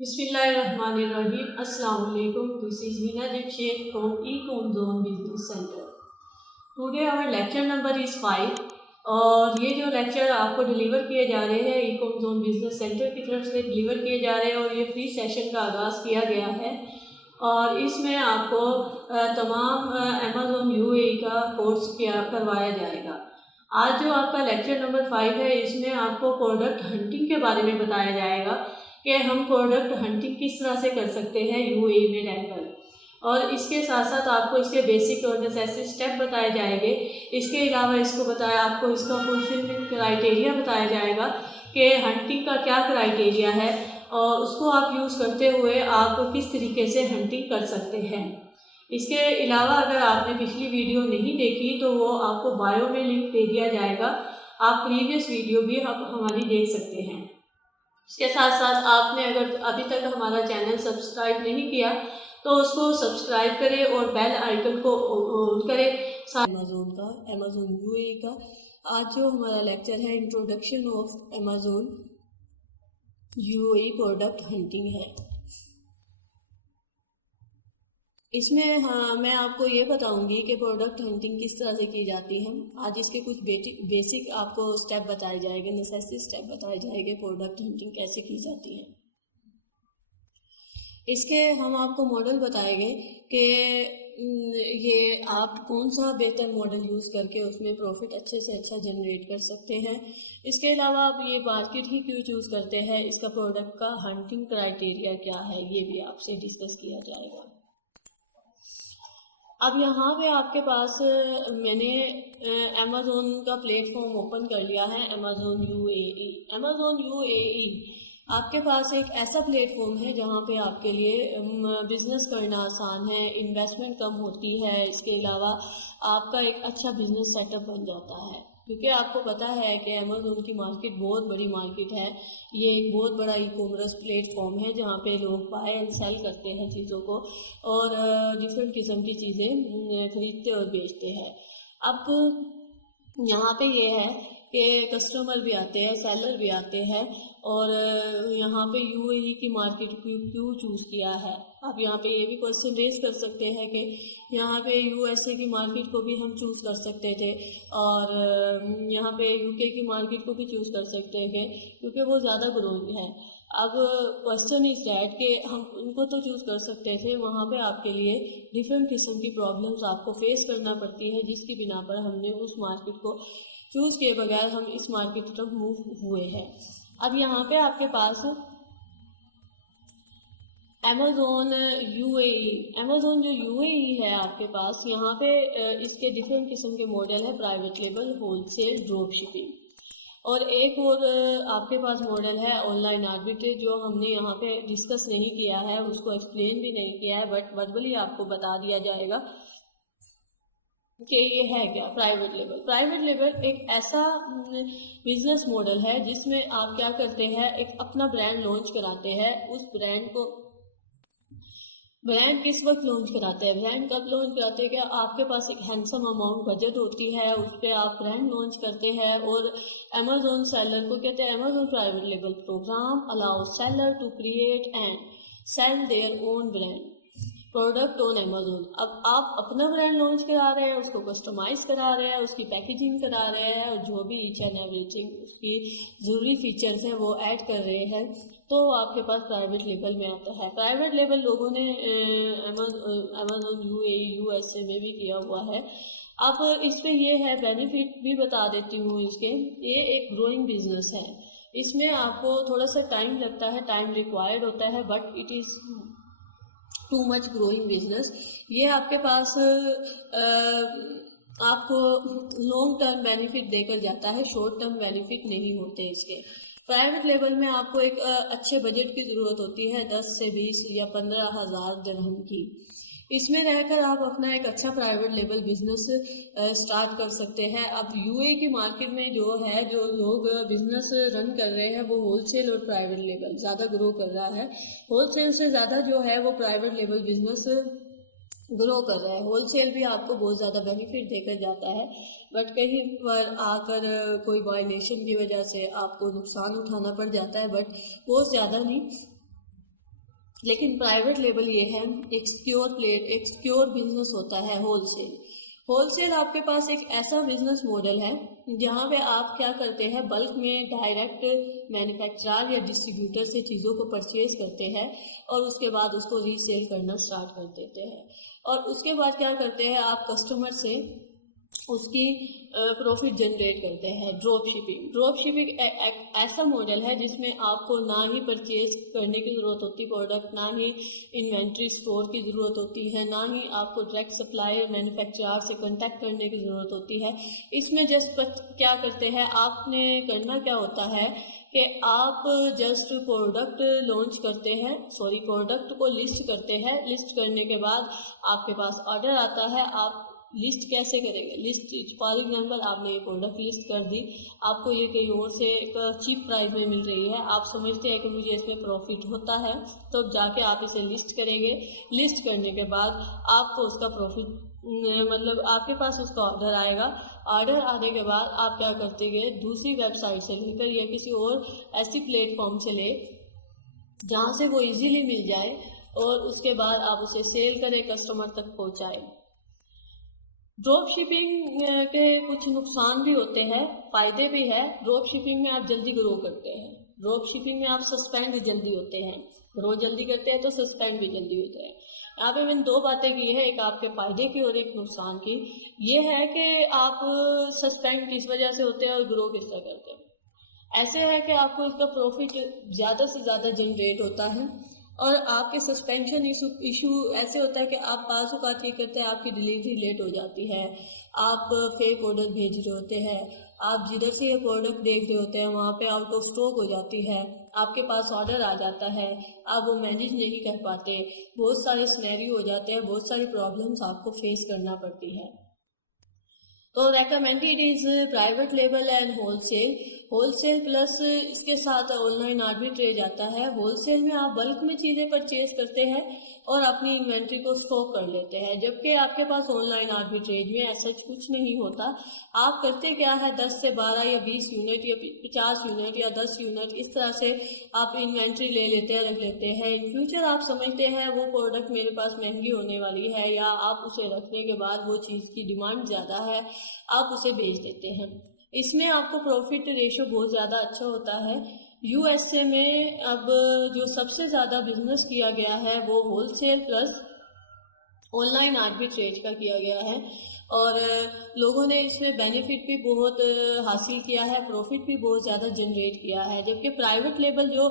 Bismillahirrahmanirrahim. Assalamu alaikum. This is Hina Sheikh from Ecom Zone Business Center. Today our lecture number is 5 और ये जो lecture आपको deliver किए जा रहे हैं ईकॉम जोन बिजनेस सेंटर की तरफ से डिलीवर किए जा रहे हैं और ये फ्री सेशन का आगाज़ किया गया है और इसमें आपको तमाम अमेज़न यूएई का कोर्स करवाया जाएगा। आज जो आपका लेक्चर नंबर 5 है इसमें आपको प्रोडक्ट हंटिंग के बारे में बताया जाएगा कि हम प्रोडक्ट हंटिंग किस तरह से कर सकते हैं यूएई में रहकर, और इसके साथ साथ आपको इसके बेसिक और नेसेसरी स्टेप बताए जाएंगे। इसके अलावा आपको इसका फुलफिलमेंट क्राइटेरिया बताया जाएगा कि हंटिंग का क्या क्राइटेरिया है और उसको आप यूज़ करते हुए आप किस तरीके से हंटिंग कर सकते हैं। इसके अलावा अगर आपने पिछली वीडियो नहीं देखी तो वो आपको बायो में लिंक दे दिया जाएगा, आप प्रीवियस वीडियो भी हमारी देख सकते हैं। इसके साथ साथ आपने अगर अभी तक हमारा चैनल सब्सक्राइब नहीं किया तो उसको सब्सक्राइब करें और बेल आइकन को ऑन करें। अमेज़न यूएई का आज जो हमारा लेक्चर है introduction of Amazon UAE product hunting है। इसमें मैं आपको ये बताऊंगी कि प्रोडक्ट हंटिंग किस तरह से की जाती है। आज इसके कुछ बेसिक आपको स्टेप बताए जाएंगे, नेसेसरी स्टेप बताए जाएंगे प्रोडक्ट हंटिंग कैसे की जाती है। इसके हम आपको मॉडल बताएंगे कि ये आप कौन सा बेहतर मॉडल यूज़ करके उसमें प्रॉफिट अच्छे से अच्छा जनरेट कर सकते हैं। इसके अलावा आप ये मार्केट ही क्यों चूज़ करते हैं, इसका प्रोडक्ट का हंटिंग क्राइटेरिया क्या है, ये भी आपसे डिस्कस किया जाएगा। अब यहाँ पे आपके पास मैंने अमेज़न का प्लेटफॉर्म ओपन कर लिया है, अमेज़न यूएई। अमेज़न यूएई आपके पास एक ऐसा प्लेटफॉर्म है जहाँ पे आपके लिए बिज़नेस करना आसान है, इन्वेस्टमेंट कम होती है। इसके अलावा आपका एक अच्छा बिज़नेस सेटअप बन जाता है, क्योंकि आपको पता है कि अमेज़न की मार्केट बहुत बड़ी मार्केट है। ये एक बहुत बड़ा ई कॉमर्स प्लेटफॉर्म है जहाँ पे लोग बाय एंड सेल करते हैं चीज़ों को और डिफरेंट किस्म की चीज़ें खरीदते और बेचते हैं। अब यहाँ पे ये है कि कस्टमर भी आते हैं, सेलर भी आते हैं, और यहाँ पे यूएई की मार्केट क्यों चूज़ किया है। आप यहाँ पे ये भी क्वेश्चन रेज कर सकते हैं कि यहाँ पे यूएसए की मार्केट को भी हम चूज़ कर सकते थे और यहाँ पे यूके की मार्केट को भी चूज़ कर सकते थे क्योंकि वो ज़्यादा ग्रोइंग है। अब क्वेश्चन इज डैट कि हम उनको तो चूज़ कर सकते थे, वहाँ पे आपके लिए डिफरेंट किस्म की प्रॉब्लम्स आपको फेस करना पड़ती है, जिसकी बिना पर हमने उस मार्केट को चूज़ किए बगैर हम इस मार्केट की तरफ मूव हुए हैं। अब यहाँ पे आपके पास अमेज़न यूएई, अमेज़न जो यूएई है आपके पास, यहाँ पे इसके डिफरेंट किस्म के मॉडल है, private label, wholesale, drop shipping, और एक और आपके पास मॉडल है ऑनलाइन आर्बिट्रेज, जो हमने यहाँ पे डिस्कस नहीं किया है, उसको एक्सप्लेन भी नहीं किया है, बट वर्बली आपको बता दिया जाएगा कि ये है क्या प्राइवेट लेबल। प्राइवेट लेबल एक ऐसा बिजनेस मॉडल है जिसमें आप क्या करते हैं, एक अपना ब्रांड लॉन्च कराते हैं। उस ब्रांड किस वक्त लॉन्च कराते हैं, ब्रांड कब लॉन्च कराते हैं, क्या आपके पास एक हैंडसम अमाउंट बजट होती है, उस पर आप ब्रांड लॉन्च करते हैं और अमेज़न सेलर को कहते हैं Amazon private label programme allow seller to create and sell their own brand product on Amazon. अब आप अपना ब्रांड लॉन्च करा रहे हैं, उसको कस्टमाइज करा रहे हैं, उसकी पैकेजिंग करा रहे हैं और जो भी ईच एंड एवरीथिंग उसकी ज़रूरी फीचर्स हैं वो ऐड कर रहे हैं, तो आपके पास प्राइवेट लेबल में आता है। प्राइवेट लेबल लोगों ने अमेज़न यूएई यूएसए में भी किया हुआ है। अब इस पर ये है, बेनिफिट भी बता देती हूँ इसके। ये एक ग्रोइंग बिजनेस है, इसमें आपको थोड़ा सा टाइम लगता है, टाइम रिक्वायर्ड होता है, but it is too much growing business. ये आपके पास आपको लॉन्ग टर्म बेनिफिट देकर जाता है, शॉर्ट टर्म बेनिफिट नहीं होते इसके। प्राइवेट लेवल में आपको एक अच्छे बजट की ज़रूरत होती है, 10 से 20 या 15,000 दिरहम की। इसमें रहकर आप अपना एक अच्छा प्राइवेट लेवल बिजनेस स्टार्ट कर सकते हैं। अब यूएई की मार्केट में जो लोग बिजनेस रन कर रहे हैं वो होलसेल और प्राइवेट लेवल ज़्यादा ग्रो कर रहा है। होलसेल से ज़्यादा जो है वो प्राइवेट लेवल बिजनेस ग्रो कर रहा है। होलसेल भी आपको बहुत ज़्यादा बेनिफिट देकर जाता है, बट कहीं पर आकर कोई वायलेशन की वजह से आपको नुकसान उठाना पड़ जाता है, बट बहुत ज़्यादा नहीं। लेकिन प्राइवेट लेबल ये है एक सिक्योर बिजनेस होता है होलसेल। होलसेल आपके पास एक ऐसा बिजनेस मॉडल है जहाँ पे आप क्या करते हैं, बल्क में डायरेक्ट मैन्युफैक्चरर या डिस्ट्रीब्यूटर से चीज़ों को परचेज करते हैं और उसके बाद उसको रीसेल करना स्टार्ट कर देते हैं। और उसके बाद क्या करते हैं, आप कस्टमर से उसकी प्रॉफिट जनरेट करते हैं। ड्रॉप शिपिंग ऐसा मॉडल है जिसमें आपको ना ही परचेज करने की ज़रूरत होती प्रोडक्ट, ना ही इन्वेंट्री स्टोर की ज़रूरत होती है, ना ही आपको डायरेक्ट सप्लायर मैन्युफैक्चरर से कांटेक्ट करने की ज़रूरत होती है। इसमें जस्ट क्या करते हैं, आपने करना क्या होता है कि आप जस्ट प्रोडक्ट लॉन्च करते हैं, प्रोडक्ट को लिस्ट करते हैं। लिस्ट करने के बाद आपके पास ऑर्डर आता है। आप लिस्ट कैसे करेंगे, लिस्ट फॉर एग्जांपल आपने ये प्रोडक्ट लिस्ट कर दी, आपको ये कहीं और से एक चीप प्राइस में मिल रही है, आप समझते हैं कि मुझे इसमें प्रॉफिट होता है, तो जाके आप इसे लिस्ट करेंगे। लिस्ट करने के बाद आपको उसका प्रॉफिट मतलब आपके पास उसका ऑर्डर आएगा। ऑर्डर आने के बाद आप क्या करते हैं, दूसरी वेबसाइट से लेकर या किसी और ऐसी प्लेटफॉर्म से ले जहाँ से वो इजीली मिल जाए और उसके बाद आप उसे सेल करें, कस्टमर तक पहुँचाएं। ड्रॉप शिपिंग के कुछ नुकसान भी होते हैं, फायदे भी है। ड्रॉप शिपिंग में आप जल्दी ग्रो करते हैं, ड्रॉप शिपिंग में आप सस्पेंड भी जल्दी होते हैं। ग्रो जल्दी करते हैं तो सस्पेंड भी जल्दी होते हैं। यहाँ पे मैंने दो बातें की है, एक आपके फायदे की और एक नुकसान की। ये है कि आप सस्पेंड किस वजह से होते हैं और ग्रो किस तरह करते हैं। ऐसे है कि आपको इसका प्रॉफिट ज़्यादा से ज़्यादा जनरेट होता है और आपके सस्पेंशन इशू ऐसे होता है कि आप बाज़ औक़ात ये करते हैं, आपकी डिलीवरी लेट हो जाती है, आप फेक ऑर्डर भेज रहे होते हैं, आप जिधर से ये प्रोडक्ट देख रहे होते हैं वहाँ पे आउट ऑफ स्टॉक हो जाती है, आपके पास ऑर्डर आ जाता है, आप वो मैनेज नहीं कर पाते, बहुत सारे सिनेरियो हो जाते हैं, बहुत सारी प्रॉब्लम्स आपको फेस करना पड़ती है। तो recommended is private label and wholesale plus इसके साथ ऑनलाइन आर्बिट्रेज आता है। होलसेल में आप बल्क में चीज़ें परचेज करते हैं और अपनी इन्वेंट्री को स्टॉक कर लेते हैं, जबकि आपके पास ऑनलाइन आर्बिट्रेज में ऐसा कुछ नहीं होता। आप करते क्या है, 10 से 12 या 20 यूनिट या 50 यूनिट या 10 यूनिट इस तरह से आप इन्वेंट्री ले लेते हैं, रख लेते हैं। इन फ्यूचर आप समझते हैं वो प्रोडक्ट मेरे पास महंगी होने वाली है या आप उसे रखने के बाद वो चीज़ की डिमांड ज़्यादा है, आप उसे बेच देते हैं। इसमें आपको प्रॉफिट रेशो बहुत ज़्यादा अच्छा होता है। यूएसए में अब जो सबसे ज़्यादा बिजनेस किया गया है वो होलसेल प्लस ऑनलाइन आर्बिट्रेज का किया गया है और लोगों ने इसमें बेनिफिट भी बहुत हासिल किया है, प्रॉफिट भी बहुत ज़्यादा जनरेट किया है। जबकि प्राइवेट लेबल जो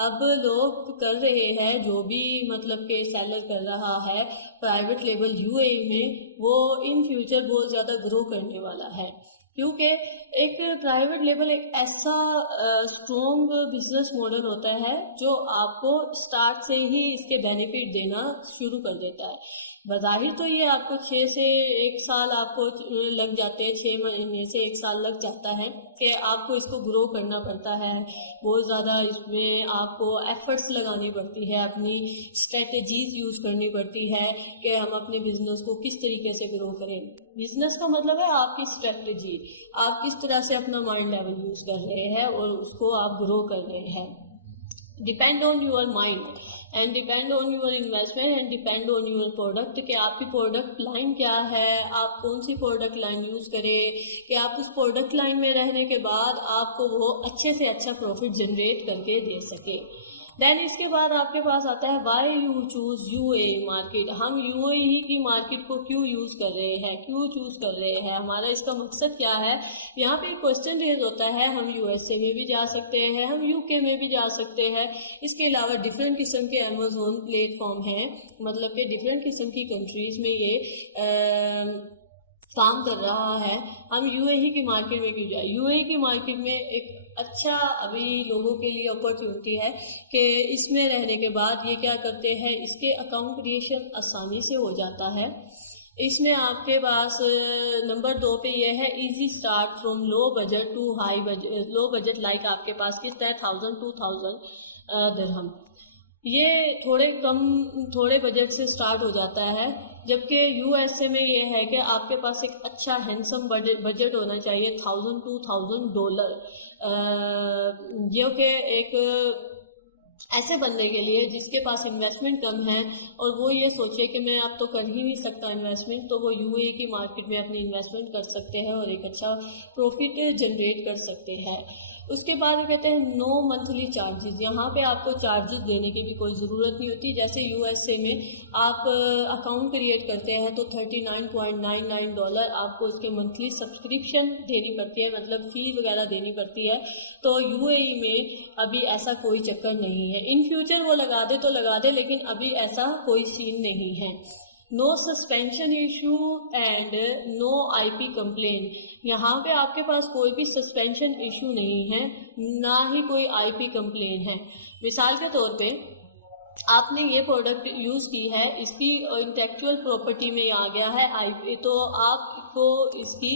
अब लोग कर रहे हैं, जो भी मतलब के सेलर कर रहा है प्राइवेट लेबल यूएई में, वो इन फ्यूचर बहुत ज़्यादा ग्रो करने वाला है, क्योंकि एक प्राइवेट लेबल एक ऐसा स्ट्रॉन्ग बिजनेस मॉडल होता है जो आपको स्टार्ट से ही इसके बेनिफिट देना शुरू कर देता है। बज़ाहिर तो ये आपको 6 से 1 साल आपको लग जाते हैं, 6 महीने से 1 साल लग जाता है कि आपको इसको ग्रो करना पड़ता है। बहुत ज़्यादा इसमें आपको एफर्ट्स लगानी पड़ती है, अपनी स्ट्रेटजीज यूज़ करनी पड़ती है कि हम अपने बिजनेस को किस तरीके से ग्रो करें। बिजनेस का मतलब है आपकी स्ट्रेटजी, आप किस तरह से अपना माइंड लेवल यूज़ कर रहे हैं और उसको आप ग्रो कर रहे हैं। Depend on your mind and depend on your investment and depend on your product, कि आपकी प्रोडक्ट लाइन क्या है, आप कौन सी प्रोडक्ट लाइन यूज़ करें कि आप उस प्रोडक्ट लाइन में रहने के बाद आपको वो अच्छे से अच्छा प्रॉफिट जनरेट करके दे सके। देन इसके बाद आपके पास आता है why you choose UAE market. हम यूएई की मार्केट को क्यों यूज़ कर रहे हैं, क्यों चूज़ कर रहे हैं, हमारा इसका मकसद क्या है। यहाँ पे एक क्वेश्चन रेज होता है, हम यूएसए में भी जा सकते हैं, हम यूके में भी जा सकते हैं, इसके अलावा डिफरेंट किस्म के अमेज़ॉन प्लेटफॉर्म हैं, मतलब कि डिफरेंट किस्म की कंट्रीज़ में ये काम कर रहा है, हम यूएई की मार्केट में क्यों जाए। यूएई की मार्केट में एक अच्छा अभी लोगों के लिए अपॉर्चुनिटी है कि इसमें रहने के बाद ये क्या करते हैं, इसके अकाउंट क्रिएशन आसानी से हो जाता है। इसमें आपके पास नंबर 2 पे ये है easy start from low budget to high budget. Low budget like आपके पास कितना है 1000-2000 दिरहम, ये थोड़े बजट से स्टार्ट हो जाता है। जबकि यूएसए में ये है कि आपके पास एक अच्छा हैंडसम बजट होना चाहिए $1000-2000, जो कि एक ऐसे बंदे के लिए जिसके पास इन्वेस्टमेंट कम है और वो ये सोचे कि मैं अब तो कर ही नहीं सकता इन्वेस्टमेंट, तो वो यूएई की मार्केट में अपनी इन्वेस्टमेंट कर सकते हैं और एक अच्छा प्रॉफिट जनरेट कर सकते हैं। उसके बाद कहते हैं नो मंथली चार्जेस। यहाँ पे आपको चार्जेस देने की भी कोई ज़रूरत नहीं होती। जैसे यूएसए में आप अकाउंट क्रिएट करते हैं तो $39.99 आपको उसके मंथली सब्सक्रिप्शन देनी पड़ती है, मतलब फ़ी वगैरह देनी पड़ती है। तो यूएई में अभी ऐसा कोई चक्कर नहीं है। इन फ्यूचर वो लगा दे तो लगा दे, लेकिन अभी ऐसा कोई सीन नहीं है। No suspension issue and no IP complain. यहाँ पे आपके पास कोई भी सस्पेंशन इशू नहीं है, ना ही कोई आईपी कंप्लेन है। मिसाल के तौर पे आपने ये प्रोडक्ट यूज़ की है, इसकी इंटेलेक्चुअल प्रॉपर्टी में आ गया है आईपी, तो आपको इसकी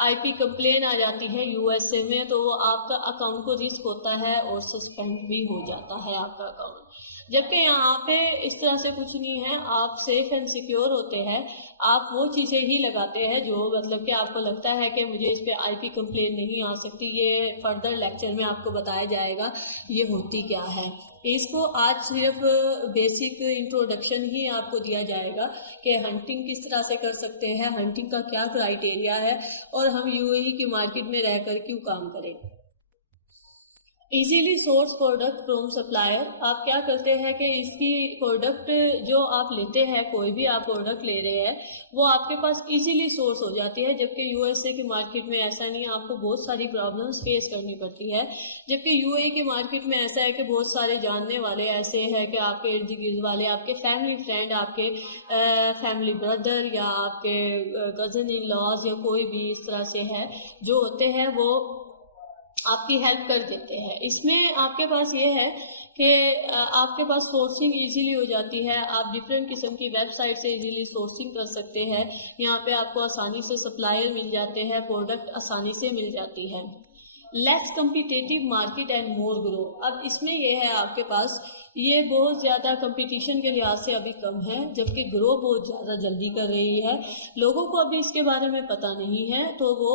आईपी कंप्लेन आ जाती है यूएसए में, तो वो आपका अकाउंट को रिस्क होता है और सस्पेंड भी हो जाता है आपका अकाउंट। जबकि यहाँ पे इस तरह से कुछ नहीं है, आप सेफ एंड सिक्योर होते हैं। आप वो चीज़ें ही लगाते हैं जो मतलब कि आपको लगता है कि मुझे इस पे आईपी कंप्लेन नहीं आ सकती। ये फर्दर लेक्चर में आपको बताया जाएगा ये होती क्या है। इसको आज सिर्फ बेसिक इंट्रोडक्शन ही आपको दिया जाएगा कि हंटिंग किस तरह से कर सकते हैं, हंटिंग का क्या क्राइटेरिया है और हम यूएई की मार्केट में रहकर क्यों काम करें। Easily source product from supplier. आप क्या करते हैं कि इसकी प्रोडक्ट जो आप लेते हैं, कोई भी आप प्रोडक्ट ले रहे हैं, वो आपके पास इजीली सोर्स हो जाती है। जबकि यूएसए की मार्केट में ऐसा नहीं है, आपको बहुत सारी प्रॉब्लम्स फेस करनी पड़ती है। जबकि यूएई की मार्केट में ऐसा है कि बहुत सारे जानने वाले ऐसे हैं कि आपके इर्द गिर्द वाले, आपके फैमिली फ्रेंड, आपके फैमिली ब्रदर या आपके कज़न इन लॉज या कोई भी इस तरह से है जो होते हैं, वो आपकी हेल्प कर देते हैं। इसमें आपके पास ये है कि आपके पास सोर्सिंग इजीली हो जाती है। आप डिफरेंट किस्म की वेबसाइट से इजीली सोर्सिंग कर सकते हैं। यहाँ पे आपको आसानी से सप्लायर मिल जाते हैं, प्रोडक्ट आसानी से मिल जाती है। Less competitive market and more grow. अब इसमें यह है आपके पास ये बहुत ज़्यादा कंपटीशन के लिहाज से अभी कम है, जबकि ग्रो बहुत ज़्यादा जल्दी कर रही है। लोगों को अभी इसके बारे में पता नहीं है, तो वो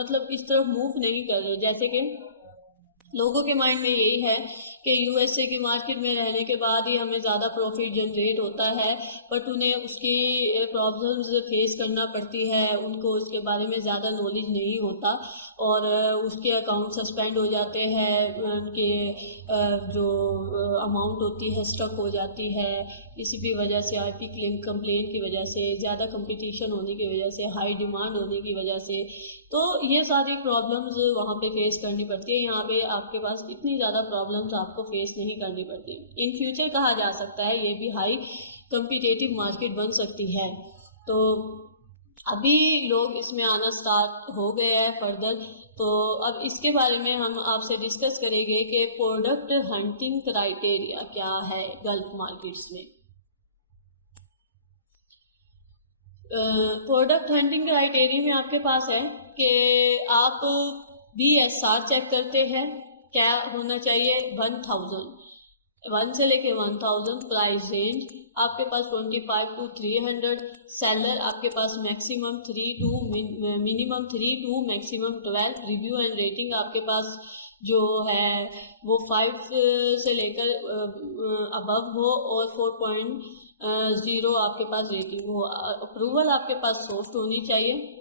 मतलब इस तरफ मूव नहीं कर रहे। जैसे कि लोगों के माइंड में यही है कि यूएसए की मार्केट में रहने के बाद ही हमें ज़्यादा प्रॉफिट जनरेट होता है, बट उन्हें उसकी प्रॉब्लम्स फेस करना पड़ती है, उनको उसके बारे में ज़्यादा नॉलेज नहीं होता और उसके अकाउंट सस्पेंड हो जाते हैं, उनके जो अमाउंट होती है स्टक हो जाती है। किसी भी वजह से आईपी क्लेम कंप्लेन की वजह से, ज़्यादा कंपटीशन होने की वजह से, हाई डिमांड होने की वजह से, तो ये सारी प्रॉब्लम्स वहाँ पे फेस करनी पड़ती है। यहाँ पे आपके पास इतनी ज़्यादा प्रॉब्लम्स आपको फेस नहीं करनी पड़ती। इन फ्यूचर कहा जा सकता है ये भी हाई कम्पिटेटिव मार्केट बन सकती है। तो अभी लोग इसमें आना स्टार्ट हो गए हैं फर्दर। तो अब इसके बारे में हम आपसे डिस्कस करेंगे कि प्रोडक्ट हंटिंग क्राइटेरिया क्या है गल्फ मार्केट्स में। प्रोडक्ट हंटिंग क्राइटेरिया में आपके पास है कि आप BSR चेक करते हैं, क्या होना चाहिए 1 से लेके 1000 प्राइस रेंज आपके पास 25 to 300, सेलर आपके पास maximum 3 to minimum 3 to maximum 12, review and rating आपके पास जो है वो 5 से लेकर अबव हो और 4.0 आपके पास रेटिंग हो। अप्रूवल आपके पास सॉफ्ट होनी चाहिए।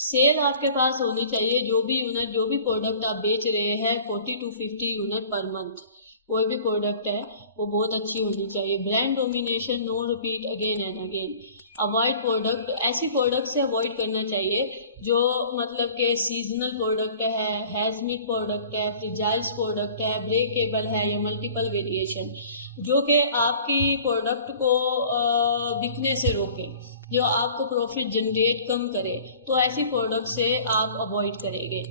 सेल आपके पास होनी चाहिए, जो भी यूनिट, जो भी प्रोडक्ट आप बेच रहे हैं 40 to 50 यूनिट पर मंथ, कोई भी प्रोडक्ट है वो बहुत अच्छी होनी चाहिए। Brand domination, no repeat again and again. Avoid product, ऐसी प्रोडक्ट से अवॉइड करना चाहिए जो मतलब के सीजनल प्रोडक्ट है, हैजमिक प्रोडक्ट है, फ्रिजाइल्स प्रोडक्ट है, ब्रेकेबल है या मल्टीपल वेरिएशन, जो कि आपकी प्रोडक्ट को बिकने से रोके, जो आपको प्रॉफिट जनरेट कम करे, तो ऐसी प्रोडक्ट से आप अवॉइड करेंगे।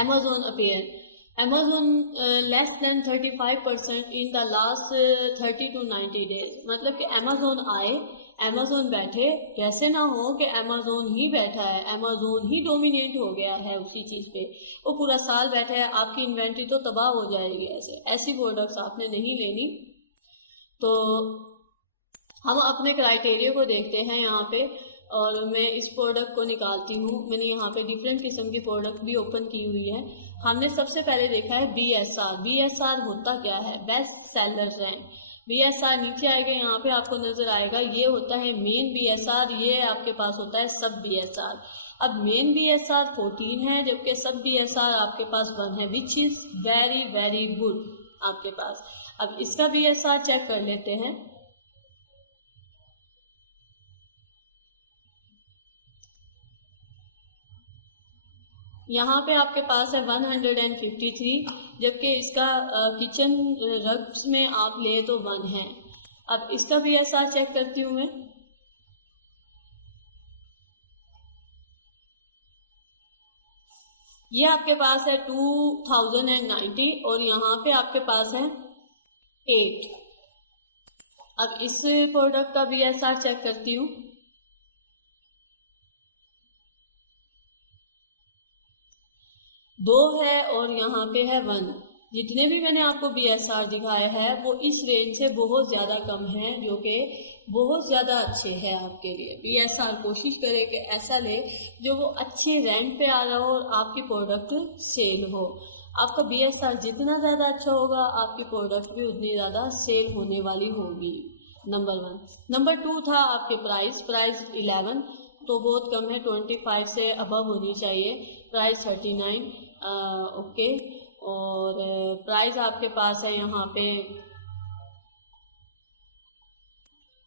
Amazon appear, Amazon less than 35% in the last 30 to 90 days. मतलब कि अमेज़न आए, अमेज़न बैठे, कैसे ना हो कि अमेज़न ही बैठा है, अमेज़न ही डोमिनेट हो गया है उसी चीज़ पे, वो पूरा साल बैठा है, आपकी इन्वेंट्री तो तबाह हो जाएगी। ऐसी प्रोडक्ट्स आपने नहीं लेनी। तो हम अपने क्राइटेरिया को देखते हैं यहाँ पे। और मैं इस प्रोडक्ट को निकालती हूँ। मैंने यहाँ पे डिफरेंट किस्म की प्रोडक्ट भी ओपन की हुई है। हमने सबसे पहले देखा है BSR। BSR होता क्या है? Best seller rank. BSR नीचे आएगा, यहाँ पे आपको नजर आएगा, ये होता है मेन BSR, ये आपके पास होता है सब BSR। अब मेन BSR 14 है, जबकि सब BSR आपके पास 1 है, which is very very good आपके पास। अब इसका BSR चेक कर लेते हैं। यहाँ पे आपके पास है 153, जबकि इसका किचन रग्स में आप ले तो 1 है। अब इसका BSR चेक करती हूँ मैं। ये आपके पास है 2090 और यहाँ पे आपके पास है 8। अब इस प्रोडक्ट का BSR चेक करती हूँ। दो है और यहाँ पे है 1। जितने भी मैंने आपको BSR दिखाए हैं वो इस रेंज से बहुत ज़्यादा कम है, जो कि बहुत ज़्यादा अच्छे हैं आपके लिए। BSR कोशिश करें कि ऐसा ले जो वो अच्छे रैंक पे आ रहा हो और आपकी प्रोडक्ट सेल हो। आपका BSR जितना ज़्यादा अच्छा होगा, आपकी प्रोडक्ट भी उतनी ज़्यादा सेल होने वाली होगी। नंबर 1। नंबर 2 था आपके प्राइस 11, तो बहुत कम है, 25 से अबव होनी चाहिए। Price 39, okay. और प्राइस आपके पास है यहाँ पे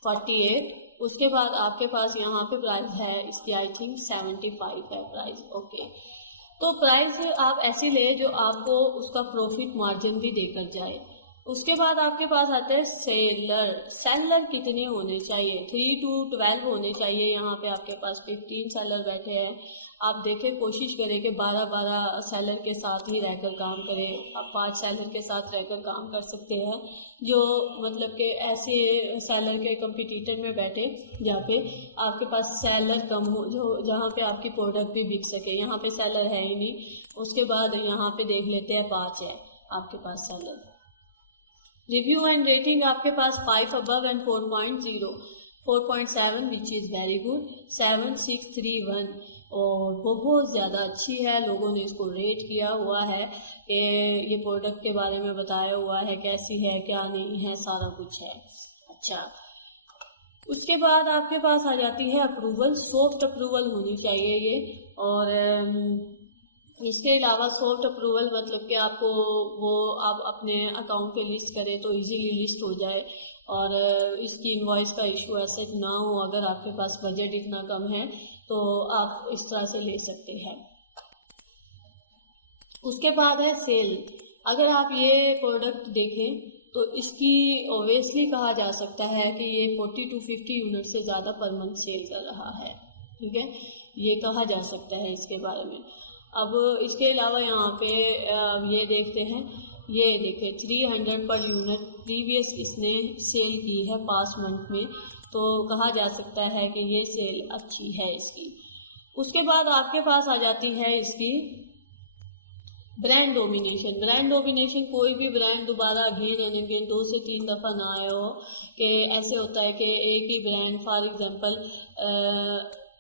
48। उसके बाद आपके पास यहाँ पे प्राइस है इसकी आई थिंक 75 है प्राइस, ओके। तो प्राइस आप ऐसी ले जो आपको उसका प्रॉफिट मार्जिन भी देकर जाए। उसके बाद आपके पास आते हैं सेलर। सेलर कितने होने चाहिए? 3 to 12 होने चाहिए। यहाँ पे आपके पास 15 सेलर बैठे हैं। आप देखें, कोशिश करें कि 12-12 सेलर के साथ ही रहकर काम करें। आप 5 सेलर के साथ रहकर काम कर सकते हैं, जो मतलब कि ऐसे सेलर के कंपटीटर में बैठे जहाँ पे आपके पास सेलर कम हो, जो जहाँ पे आपकी प्रोडक्ट भी बिक सके। यहाँ पे सेलर है ही नहीं। उसके बाद यहाँ पे देख लेते हैं 5 है आपके पास सेलर। रिव्यू एंड रेटिंग आपके पास 5 above and 4.0, 4.7 which is very good, 7, 6, 3, 1 और बहुत ज़्यादा अच्छी है। लोगों ने इसको रेट किया हुआ है कि ये प्रोडक्ट के बारे में बताया हुआ है, कैसी है क्या नहीं है, सारा कुछ है। अच्छा, उसके बाद आपके पास आ जाती है अप्रूवल। सॉफ्ट अप्रूवल होनी चाहिए ये। और इसके अलावा सॉफ्ट अप्रूवल मतलब कि आपको वो आप अपने अकाउंट पे लिस्ट करें तो इजीली लिस्ट हो जाए और इसकी इनवॉइस का इशू ऐसे ना हो। अगर आपके पास बजट इतना कम है तो आप इस तरह से ले सकते हैं। उसके बाद है सेल। अगर आप ये प्रोडक्ट देखें तो इसकी ओबियसली कहा जा सकता है कि ये 40 to 50 यूनिट से ज़्यादा पर मंथ सेल कर रहा है, ठीक है, ये कहा जा सकता है इसके बारे में। अब इसके अलावा यहाँ पे ये देखते हैं, ये देखें 300 पर यूनिट प्रीवियस इसने सेल की है पास्ट मंथ में, तो कहा जा सकता है कि ये सेल अच्छी है इसकी। उसके बाद आपके पास आ जाती है इसकी ब्रांड डोमिनेशन। ब्रांड डोमिनेशन, कोई भी ब्रांड दोबारा अगेन एंड अगेन 2 से 3 दफ़ा ना आया हो। कि ऐसे होता है कि एक ही ब्रांड, फॉर एग्जांपल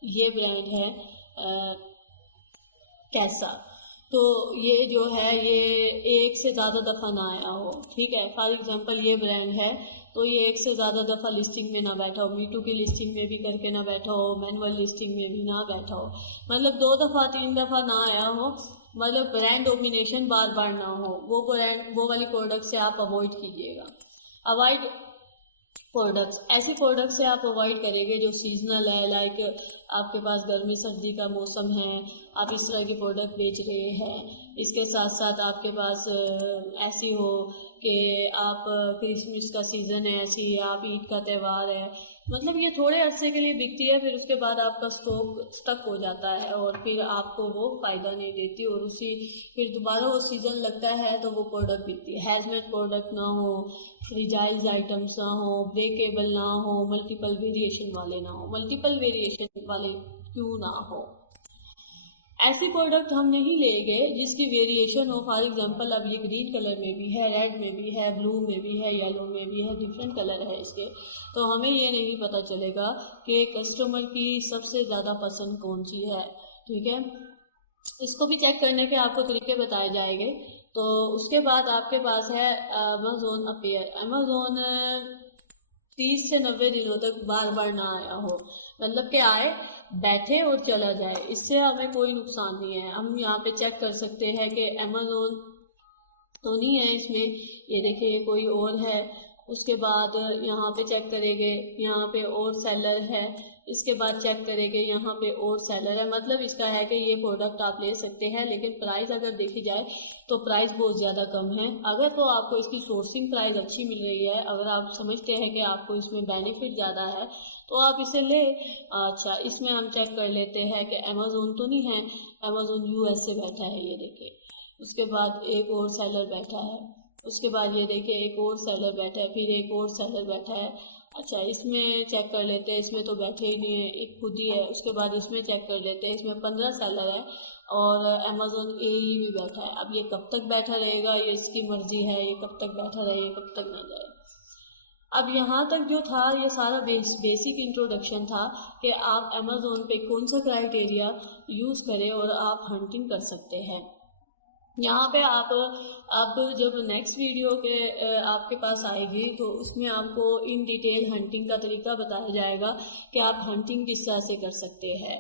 ये ब्रांड है कैसा, तो ये जो है ये एक से ज़्यादा दफ़ा ना आया हो, ठीक है। फॉर एग्जांपल ये ब्रांड है तो ये एक से ज़्यादा दफ़ा लिस्टिंग में ना बैठा हो, मीटू की लिस्टिंग में भी करके ना बैठा हो, मैनुअल लिस्टिंग में भी ना बैठा हो, मतलब 2 दफ़ा 3 दफ़ा ना आया हो, मतलब ब्रांड डोमिनेशन बार बार ना हो। वो ब्रांड, वो वाली प्रोडक्ट से आप अवॉइड कीजिएगा। अवॉइड प्रोडक्ट्स, ऐसी प्रोडक्ट से आप अवॉइड करेंगे जो सीजनल है, लाइक आपके पास गर्मी सर्दी का मौसम है, आप इस तरह की प्रोडक्ट बेच रहे हैं। इसके साथ साथ आपके पास ऐसी हो कि आप क्रिसमस का सीज़न है, ऐसी आप ईद का त्यौहार है, मतलब ये थोड़े अरसे के लिए बिकती है, फिर उसके बाद आपका स्टॉक स्टक हो जाता है और फिर आपको वो फ़ायदा नहीं देती और उसी फिर दोबारा वो सीज़न लगता है तो वो प्रोडक्ट बिकती है। हैज़मेड प्रोडक्ट ना हो, फ्रीजाइज आइटम्स ना हो, ब्रेकेबल ना हो, मल्टीपल वेरिएशन वाले ना हो। मल्टीपल वेरिएशन वाले क्यों ना हो? ऐसी प्रोडक्ट हम नहीं लेंगे जिसकी वेरिएशन हो। फॉर एग्जांपल अब ये ग्रीन कलर में भी है, रेड में भी है, ब्लू में भी है, येलो में भी है, डिफरेंट कलर है इसके, तो हमें ये नहीं पता चलेगा कि कस्टमर की सबसे ज़्यादा पसंद कौन सी है। ठीक है, इसको भी चेक करने के आपको तरीके बताए जाएंगे। तो उसके बाद आपके पास है अमेज़ोन अपेयर। अमेज़ोन 30 से 90 दिनों तक बार बार ना आया हो, मतलब कि आए, बैठे और चला जाए, इससे हमें कोई नुकसान नहीं है। हम यहाँ पे चेक कर सकते हैं कि अमेज़ोन तो नहीं है इसमें, ये देखिए कोई और है। उसके बाद यहाँ पे चेक करेंगे, यहाँ पे और सेलर है। इसके बाद चेक करेंगे, यहाँ पे और सेलर है। मतलब इसका है कि ये प्रोडक्ट आप ले सकते हैं, लेकिन प्राइस अगर देखी जाए तो प्राइस बहुत ज़्यादा कम है। अगर तो आपको इसकी सोर्सिंग प्राइस अच्छी मिल रही है, अगर आप समझते हैं कि आपको इसमें बेनिफिट ज़्यादा है, तो आप इसे ले। अच्छा, इसमें हम चेक कर लेते हैं कि अमेज़ोन तो नहीं है, अमेज़ोन यूएस से बैठा है, ये देखिए। उसके बाद एक और सेलर बैठा है, उसके बाद ये देखिए एक और सेलर बैठा है, फिर एक और सेलर बैठा है। अच्छा, इसमें चेक कर लेते हैं, इसमें तो बैठे ही नहीं है, एक खुद ही है। उसके बाद इसमें चेक कर लेते हैं, इसमें 15 सेलर है और अमेज़ोन एई भी बैठा है। अब ये कब तक बैठा रहेगा, ये इसकी मर्जी है, ये कब तक बैठा रहे, ये कब तक ना जाए। अब यहाँ तक जो था ये सारा बेसिक इंट्रोडक्शन था कि आप अमेज़ोन पे कौन सा क्राइटेरिया यूज़ करें और आप हंटिंग कर सकते हैं। यहाँ पे आप अब जब नेक्स्ट वीडियो के आपके पास आएगी तो उसमें आपको इन डिटेल हंटिंग का तरीका बताया जाएगा कि आप हंटिंग किस तरह से कर सकते हैं।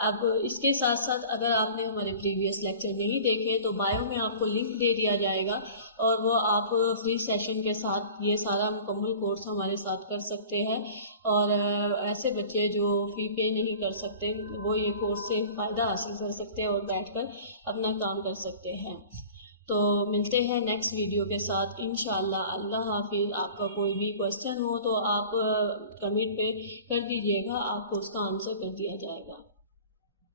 अब इसके साथ साथ अगर आपने हमारे प्रीवियस लेक्चर नहीं देखे तो बायो में आपको लिंक दे दिया जाएगा और वो आप फ्री सेशन के साथ ये सारा मुकम्मल कोर्स हमारे साथ कर सकते हैं। और ऐसे बच्चे जो फ़ी पे नहीं कर सकते वो ये कोर्स से फ़ायदा हासिल कर सकते हैं और बैठकर अपना काम कर सकते हैं। तो मिलते हैं नेक्स्ट वीडियो के साथ इंशाअल्लाह। अल्लाह हाफिज़। आपका कोई भी क्वेश्चन हो तो आप कमेंट पे कर दीजिएगा, आपको उसका आंसर कर दिया जाएगा।